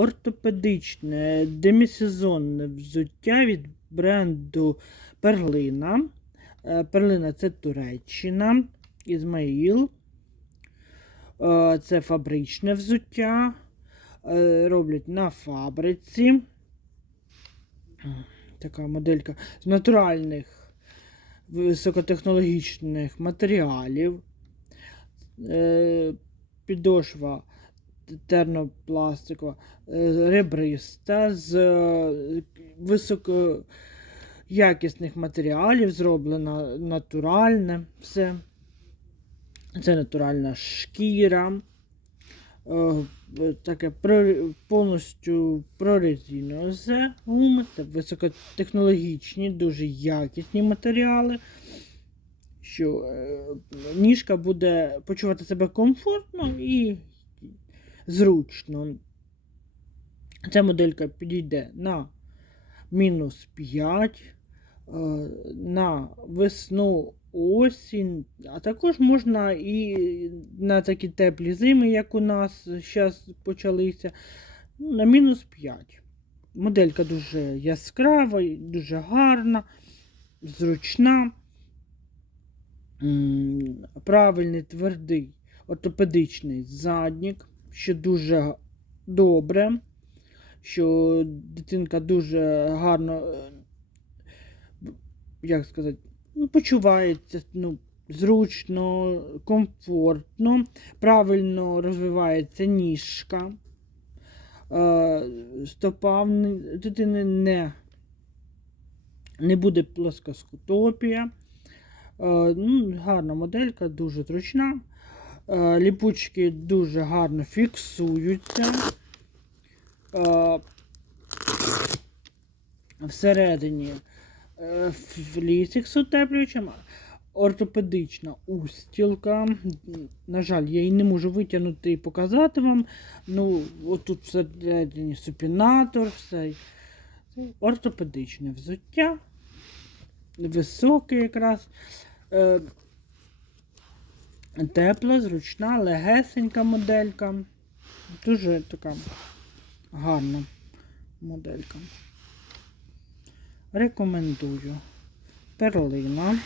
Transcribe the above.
ортопедичне демісезонне взуття від бренду Перлина. Е, Перлина це Туреччина, Ізмаїл. Е, Це фабричне взуття. Е, Роблять на фабриці. Така моделька з натуральних високотехнологічних матеріалів. Підошва тернопластикова, е, ребриста з е, високоякісних матеріалів, зроблена натуральне все. Це натуральна шкіра. Е, Таке повністю прорезинове все гуми, це високотехнологічні, дуже якісні матеріали. Що ніжка буде почувати себе комфортно і зручно. Ця моделька підійде на мінус 5, е, на весну осінь, а також можна і на такі теплі зими, як у нас зараз почалися, ну, на мінус 5. Моделька дуже яскрава, дуже гарна, зручна, правильний твердий ортопедичний заднік, що дуже добре, що дитинка дуже гарно, е, як сказати, ну, почувається ну, зручно, комфортно, правильно розвивається ніжка. Е, Стопа дитини не, не буде плоскоскутопія. Е, Ну, гарна моделька, дуже зручна. Е, Ліпучки дуже гарно фіксуються. Е, Всередині е, флісик з утеплюючим, ортопедична устілка. На жаль, я її не можу витягнути і показати вам. Ну, отут всередині супінатор, все. Ортопедичне взуття. Високе якраз. Тепла, зручна, легесенька моделька. Дуже така гарна моделька. Рекомендую. Перлина.